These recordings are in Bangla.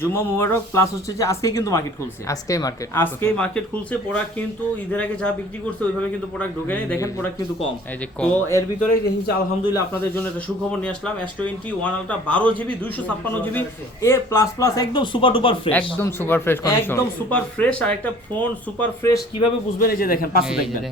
জুম্মা মুবারক প্লাস হচ্ছে যে আজকে কিন্তু মার্কেট খুলছে, আজকেই মার্কেট খুলছে। প্রোডাক্ট কিন্তু ঈদের আগে যা বিক্রি করছে ওইভাবে কিন্তু প্রোডাক্ট ঢোকে নেই, দেখেন প্রোডাক্ট কিন্তু কম। তো এর ভিতরে দেখি যে আলহামদুলিল্লাহ আপনাদের জন্য একটা সুখবর নিয়ে আসলাম। S20 one ultra 12GB 256GB এ প্লাস প্লাস একদম সুপার ডুপার ফ্রেশ, একদম সুপার ফ্রেশ কন্ডিশন, একদম সুপার ফ্রেশ। আর একটা ফোন সুপার ফ্রেশ কিভাবে বুঝবেন, এই যে দেখেন পাশে দেখবেন,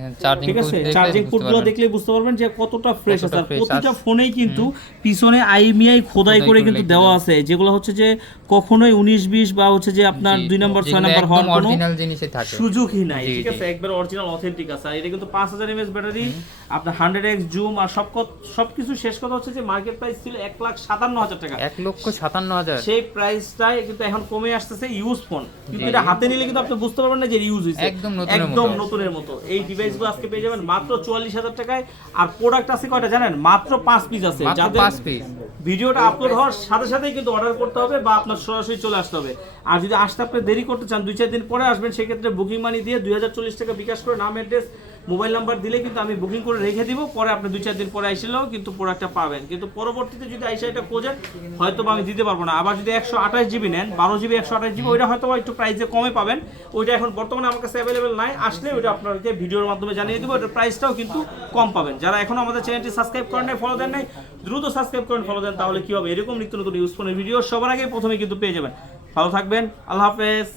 ঠিক আছে, চার্জিং পোর্টগুলো দেখলেই বুঝতে পারবেন যে কতটা ফ্রেশ আছে। আর প্রতিটা ফোনেই কিন্তু পিছনে IMEI খোদাই করে কিন্তু দেওয়া আছে, যেগুলো হচ্ছে যে কখনোই 19-20 বা হচ্ছে যে আপনার 2 নম্বর 6 নম্বর হওয়ার কোনো সুযোগই নাই, ঠিক আছে, একবার অরিজিনাল অথেন্টিক আছে। আর এটা কিন্তু 5000 mAh ব্যাটারি, আপনার 100x জুম, আর সবকিছু শেষ কথা হচ্ছে যে মার্কেট প্রাইস ছিল 1,57,000 টাকা, 1,57,000, সেই প্রাইসটাই কিন্তু এখন কমে আসতেছে ইউজ ফোন। কিন্তু এটা হাতে নিলে কিন্তু আপনি বুঝতে পারবেন না যে ইউজ হইছে, একদম নতুনের মতো। এই ডিভাইসগুলো আজকে পেয়ে যাবেন মাত্র 44,000 টাকায়। আর প্রোডাক্ট আছে কয়টা জানেন, মাত্র 5 পিস আছে। যাদের ভিডিওটা আপলোড হওয়ার সাথে সাথেই কিন্তু অর্ডার করতে হবে বা আপনার সরাসরি চলে আসতে হবে। আর যদি আসতে আপনি দেরি করতে চান, 2-4 দিন পরে আসবেন, সেক্ষেত্রে বুকিং মানি দিয়ে 2040 টাকা বিকাশ করে নাম, অ্যাড্রেস, মোবাইল নাম্বার দিলে কিন্তু আমি বুকিং করে রেখে দিব। পরে আপনি 2-4 দিন পরে আইসলেও কিন্তু প্রোডাক্টটা পাবেন। কিন্তু পরবর্তীতে যদি আইসা এটা খোঁজেন হয়তো বা আমি দিতে পারবো না। আবার যদি 128GB নেন, 12GB 128GB, ওইটা হয়তো একটু প্রাইসে কমে পাবেন। ওইটা এখন বর্তমানে আমার কাছে অ্যাভেলেবেল নাই, আসলে ওইটা আপনাদেরকে ভিডিওর মাধ্যমে জানিয়ে দেবো। ওটার প্রাইসটাও কিন্তু কম পাবেন। যারা এখনো আমাদের চ্যানেলটি সাবস্ক্রাইব করেন নাই, ফলো দেন নাই, দ্রুত সাবস্ক্রাইব করেন, ফলো দেন, তাহলে কি হবে, এরকম নিত্য নতুন ইউজ ফোনের ভিডিও সবার আগে প্রথমে কিন্তু পেয়ে যাবেন। ভালো থাকবেন, আল্লাহ হাফেজ।